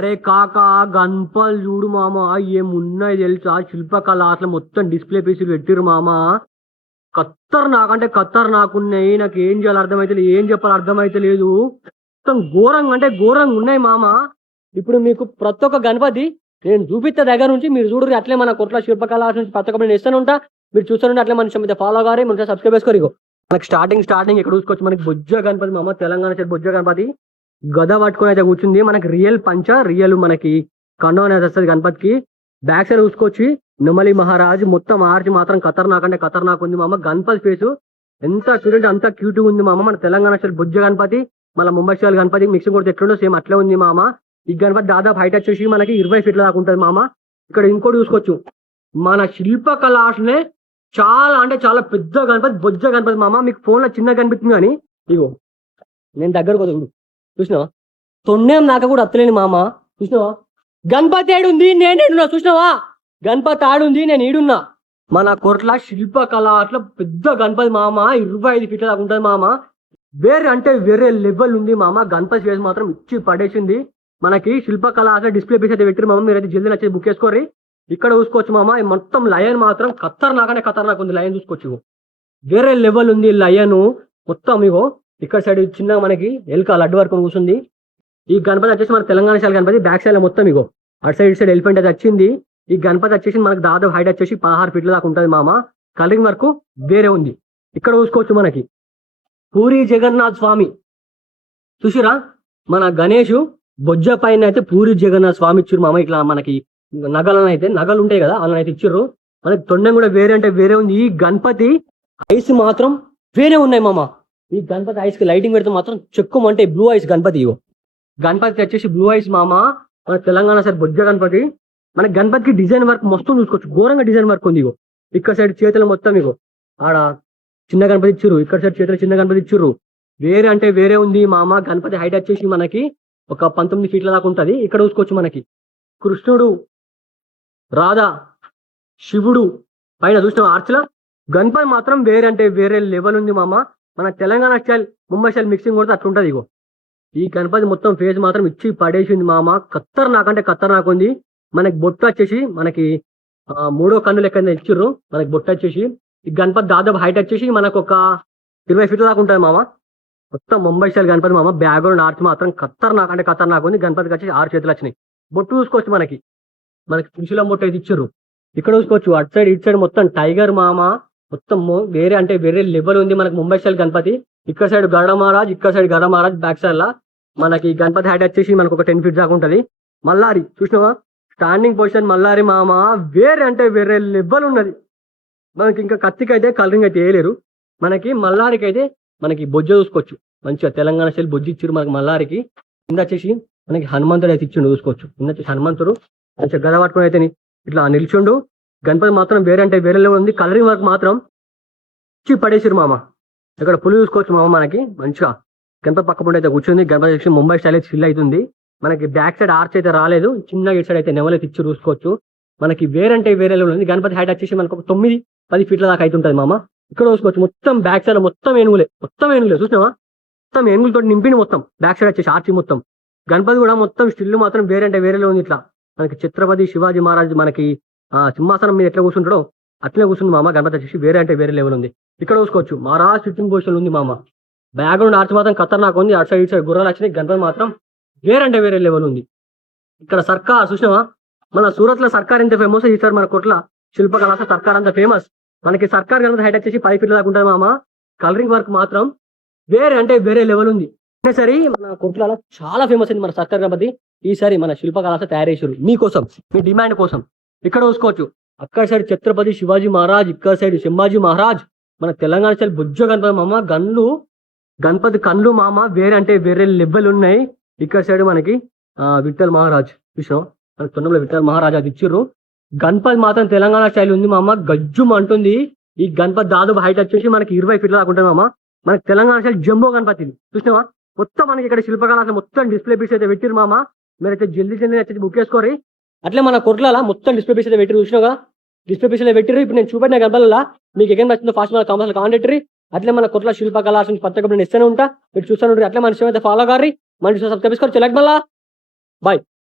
అరే కాకా గణపలు చూడు మామ, ఏమున్నాయి తెలుసా? శిల్పకళ అట్లా మొత్తం డిస్ప్లే పీసులు పెట్టిరు మామ. కత్తర్ నాకంటే కత్తర్ నాకున్నాయి. నాకు ఏం చేయాలి అర్థమైతే ఏం చెప్పాలి అర్థమైతే లేదు. మొత్తం ఘోరంగా అంటే ఘోరంగా ఉన్నాయి మామ. ఇప్పుడు మీకు ప్రతి ఒక్క గణపతి నేను చూపిస్తే దగ్గర నుంచి మీరు చూడరు. అట్లే మన కొట్ల శిల్పకళ నుంచి ప్రతి ఒక్క నేను ఇస్తాను ఉంటా, మీరు చూస్తాను. అట్లే మన మీద ఫాలో గారి మన సబ్స్క్రైబ్ చేసుకోరు. మనకి స్టార్టింగ్ ఇక్కడ చూసుకోవచ్చు. మనకి బొజ్జ గణపతి మామ, తెలంగాణ సైడ్ బొజ్జ గణపతి గద పట్టుకొని అయితే కూర్చుంది. మనకి రియల్ పంచ రియల్ మనకి కండం అనేది వస్తుంది గణపతికి. బ్యాక్ సైడ్ చూసుకోవచ్చు నెమలి మహారాజ్. మొత్తం ఆర్చి మాత్రం ఖతర్నాక్ అంటే ఖతర్నాక్ ఉంది మామ. గణపతి ఫేసు ఎంత చూడండి అంత క్యూట్ ఉంది మామ. మన తెలంగాణ స్టైల్ బొజ్జ గణపతి, మన ముంబై స్టైల్ గణపతి మిక్సింగ్ కూడా ఎట్లుండో సేమ్ అట్లే ఉంది మామ. ఈ గణపతి దాదాపు హైట్ వచ్చేసి మనకి 20 ఫీట్ల దాకా ఉంటుంది మామ. ఇక్కడ ఇంకోటి చూసుకోవచ్చు, మన శిల్పకళనే చాలా అంటే చాలా పెద్ద గణపతి బొజ్జ గణపతి మామ. మీకు ఫోన్ లో చిన్న కనిపిస్తుంది కానీ ఇగో నేను దగ్గరకు వదులు చూసినావా, తొండేం నాక కూడా అత్తలేని మామ. చూసినావా గణపతి ఏడుంది నేనేడున్నా, చూసినావా గణపతి ఆడుంది నేను ఈడున్నా. మన కొట్ల శిల్పకళ అట్లా పెద్ద గణపతి మామ, 25 ఫీట్ల దాకా ఉంటుంది మామ. వేరే అంటే వేరే లెవెల్ ఉంది మామ. గణపతి ఫేస్ మాత్రం ఇచ్చి పడేసింది. మనకి శిల్పకళ అట్లా డిస్ప్లే పీస్ అయితే పెట్టారు మామ. మీరైతే జల్దీ నచ్చేది బుక్ చేసుకోరి. ఇక్కడ చూసుకోవచ్చు మామ, మొత్తం లయన్ మాత్రం ఖతర్నాక్ ఖతర్నాక్ ఉంది. లయన్ చూసుకోవచ్చు, వేరే లెవెల్ ఉంది లయన్ మొత్తం. ఇగో ఇక్కడ సైడ్ చిన్న మనకి ఎలుక లడ్డు వరకు కూర్చుంది. ఈ గణపతి వచ్చేసి మన Telangana style Ganapati. Back side మొత్తం ఇగో అటు సైడ్ సైడ్ ఎలిఫెంట్ అయితే వచ్చింది. ఈ గణపతి వచ్చేసి మనకి దాదాపు హైట్ వచ్చేసి 16 ఫీట్ల దాకా ఉంటుంది మామ. కలరింగ్ వరకు వేరే ఉంది. ఇక్కడ చూసుకోవచ్చు మనకి పూరి జగన్నాథ్ స్వామి చూసిరా. మన గణేష్ బొజ్జ పైన అయితే పూరి జగన్నాథ్ స్వామి ఇచ్చిర్రు మామ. ఇట్లా మనకి నగలను అయితే నగలు ఉంటాయి కదా అలా అయితే ఇచ్చిర్రు. మనకి తొండం కూడా వేరే అంటే వేరే ఉంది. ఈ గణపతి ఐస్ మాత్రం వేరే ఉన్నాయి మామ. ఈ గణపతి ఐస్ కి లైటింగ్ పెడితే మాత్రం చెక్కుమంటే బ్లూ ఐస్ గణపతి. ఇగో గణపతి వచ్చేసి బ్లూ ఐస్ మామ. మన తెలంగాణ సైడ్ బొజ్జ గణపతి. మన గణపతికి డిజైన్ వర్క్ మొత్తం చూసుకోవచ్చు, ఘోరంగా డిజైన్ వర్క్ ఉంది. ఇగో ఇక్కడ సైడ్ చేతులు మొత్తం ఇగో ఆడ చిన్న గణపతి ఇచ్చిర్రు, ఇక్కడ సైడ్ చేతులు చిన్న గణపతి ఇచ్చిర్రు. వేరే అంటే వేరే ఉంది మామ. గణపతి హైట్ వచ్చేసి మనకి ఒక 19 ఫీట్ల దాకా ఉంటుంది. ఇక్కడ చూసుకోవచ్చు మనకి కృష్ణుడు, రాధా, శివుడు పైన చూసిన ఆర్చల. గణపతి మాత్రం వేరే అంటే వేరే లెవెల్ ఉంది మామ. మన Telangana style Mumbai style mixing కూడా అట్లుంటది. ఇగో ఈ గణపతి మొత్తం ఫేస్ మాత్రం ఇచ్చి పడేసింది మామ. ఖతర్నాక్ అంటే ఖతర్నాక్ ఉంది. మనకి బొట్టు వచ్చేసి మనకి 3వ కన్ను లెక్క ఇచ్చిర్రు. మనకి బొట్టు వచ్చేసి ఈ గణపతి దాదాపు హైట్ వచ్చేసి మనకు ఒక 20 ఫీట్ల దాకా ఉంటుంది మామ. మొత్తం ముంబై స్టైల్ గణపతి మామ. బ్యాక్గ్రౌండ్ ఆర్చ్ మాత్రం ఖతర్నాక్ అంటే ఖతర్నాక్ ఉంది. గణపతికి వచ్చేసి 6 చేతులు వచ్చినాయి. బొట్టు చూసుకోవచ్చు మనకి త్రిశూలం బొట్టు అయితే ఇచ్చిర్రు. ఇక్కడ చూసుకోవచ్చు అటు సైడ్ ఇటు సైడ్ మొత్తం టైగర్ మామ. మొత్తం వేరే అంటే వేరే లెవెల్ ఉంది మనకి ముంబై స్టైల్ గణపతి. ఇక్కడ సైడ్ గరుడ మహారాజ్, ఇక్కడ సైడ్ గరుడ మహారాజ్. బ్యాక్ సైడ్ లా మనకి గణపతి హైట్ వచ్చేసి మనకు ఒక 10 ఫీట్ దాకా ఉంటది. మల్లారి చూసినావా స్టాండింగ్ పొజిషన్ మల్లారి మామ. వేరే అంటే వేరే లెవెల్ ఉన్నది. మనకి ఇంకా కత్తికి అయితే కలరింగ్ అయితే వేయలేరు. మనకి మల్లారికి అయితే మనకి బొజ్జ చూసుకోవచ్చు, మంచిగా తెలంగాణ స్టైల్ బొజ్జి ఇచ్చారు మనకి మల్లారికి. కింద వచ్చేసి మనకి హనుమంతుడు అయితే ఇచ్చిండు చూసుకోవచ్చు. కింద వచ్చేసి హనుమంతుడు మంచిగా గద పట్టుకుని అయితే ఇట్లా నిల్చుండు. గణపతి మాత్రం వేరే అంటే వేరే లెవెల్ ఉంది. కలరింగ్ వర్క్ మాత్రం ఇచ్చి పడేసిరు మామ. ఇక్కడ పులి చూసుకోవచ్చు మామ. మనకి మంచిగా గణపతి పక్క పండు అయితే కూర్చుంది. గణపతి వచ్చి ముంబై స్టైల్ అయితే ఫిల్ అవుతుంది. మనకి బ్యాక్ సైడ్ ఆర్చ్ అయితే రాలేదు, చిన్నగా ఇటు సైడ్ అయితే నెమలైతే ఇచ్చి చూసుకోవచ్చు. మనకి వేరే అంటే వేరే లెవెల్ ఉంది. గణపతి హైట్ వచ్చేసి మనకు ఒక 9-10 ఫీట్ల దాకా అయితే ఉంటుంది మామ. ఇక్కడ చూసుకోవచ్చు మొత్తం బ్యాక్ సైడ్ మొత్తం ఏనుగులే చూసినావా. మొత్తం ఏనుగులతో నింపింది మొత్తం. బ్యాక్ సైడ్ వచ్చేసి ఆర్చి మొత్తం. గణపతి కూడా మొత్తం స్టిల్ మాత్రం వేరే అంటే వేరేలో ఉంది. ఇట్లా మనకి ఛత్రపతి శివాజీ మహారాజ్ మనకి సింహాసనం మీద ఎట్లా కూర్చుంటాడో అట్లనే కూర్చుంది మామ. గణపతి వచ్చేసి వేరే అంటే వేరే లెవెల్ ఉంది. ఇక్కడ చూసుకోవచ్చు మహారాజ్ సిట్టింగ్ పొజిషన్ ఉంది మామ. బ్యాక్గ్రౌండ్ ఆర్చ్ మాత్రం ఖతర్నాక్ ఉంది. అటు సైడ్ ఇటు సైడ్ గుర్రాలు వచ్చినాయి. గణపతి మాత్రం వేరే అంటే వేరే లెవెల్ ఉంది. ఇక్కడ సర్కార్ చూసినావా, మన సూరత్ లో సర్కార్ ఎంత ఫేమస్ ఈసారి మన కొట్ల శిల్పకళ సర్కార్ అంత ఫేమస్. మనకి సర్కార్ గణపతి హైట్ వచ్చేసి 10 ఫీట్ల దాకా ఉంటుంది మామ. కలరింగ్ వర్క్ మాత్రం వేరే అంటే వేరే లెవెల్ ఉంది. సరే మన కొట్ల చాలా ఫేమస్ అయింది మన సర్కార్ గణపతి. ఈసారి మన శిల్పకళ తయారు చేసారు మీకోసం, మీ డిమాండ్ కోసం. ఇక్కడ చూసుకోవచ్చు అక్కడ సైడ్ ఛత్రపతి శివాజీ మహారాజ్, ఇక్కడ సైడ్ సంభాజీ మహారాజ్. మన తెలంగాణ సైడ్ బొజ్జ గణపతి మామ. గణపతి కళ్ళు మామ వేరే అంటే వేరే లెవెల్ ఉన్నాయి. ఇక్కడ సైడ్ మనకి విఠల్ మహారాజ్ చూసినాం. మన తొండంలో విఠల్ మహారాజ్ అది ఇచ్చిర్రు. గణపతి మాత్రం తెలంగాణ స్టైల్ ఉంది మామ. గజ్జుం అంటుంది. ఈ గణపతి దాదాపు హైట్ వచ్చేసి మనకి 20 ఫీట్ల దాకా ఉంటుంది మామ. మనకి తెలంగాణ స్టైల్ జంబో గణపతి చూసినావా. మొత్తం మనకి ఇక్కడ శిల్పకళ మొత్తం డిస్ప్లే పీస్ అయితే పెట్టిరు మామ. మీరైతే జల్దీ వచ్చి బుక్ చేసుకోరి. అట్లే మన కొట్ల మొత్తం డిస్ప్లే పీస్ అయితే పెట్టిరు చూసినావుగా. డిస్ప్లే పీస్ అయితే పెట్టిరు. ఇప్పుడు నేను చూపెట్టిన గణపతిలో మీకు ఎక్కడ నచ్చిందో ఫాస్ట్ మన కామెంట్స్ కామెంట్. అట్లే మన కొట్ల శిల్పకళ పత్రిక నేను ఇస్తూనే ఉంటా, మీరు చూస్తూనే ఉంటారు. అట్లే మన అయితే ఫాలో గారి మన సబ్స్క్రైబ్ చేసుకోవచ్చు. బాయ్.